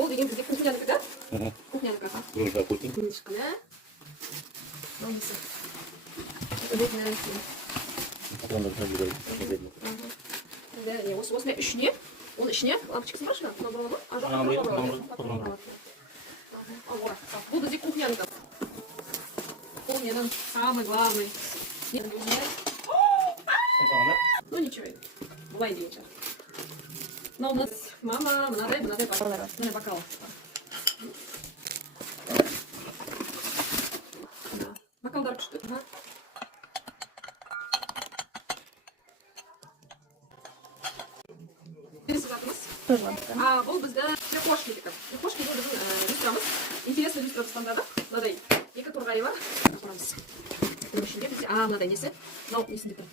Бұл деген бізде кухнянікі, да? Кухнянікі. Нужно кухня. Кухнячка, да? Мамысы. Это бет нәрсе. Потом нужно делать. Да, не, осымен ішіне, оның ішіне лампочкасы бар шығар, мына баланы, а жоқ, бұл бізде кухнянікі. Кухняның самый главный. Ну ничего, бывай вечер. Но у нас мама, мынадай бокал. Бокалдар күшті. А бұл бізді кошки дейді. Кошки бұл біздің люстрамыз. Интересный люстра тұстанда да. Мынадай екі торғайы бар. Апарамыз. Мынадай несі. Мынау несінде тұр.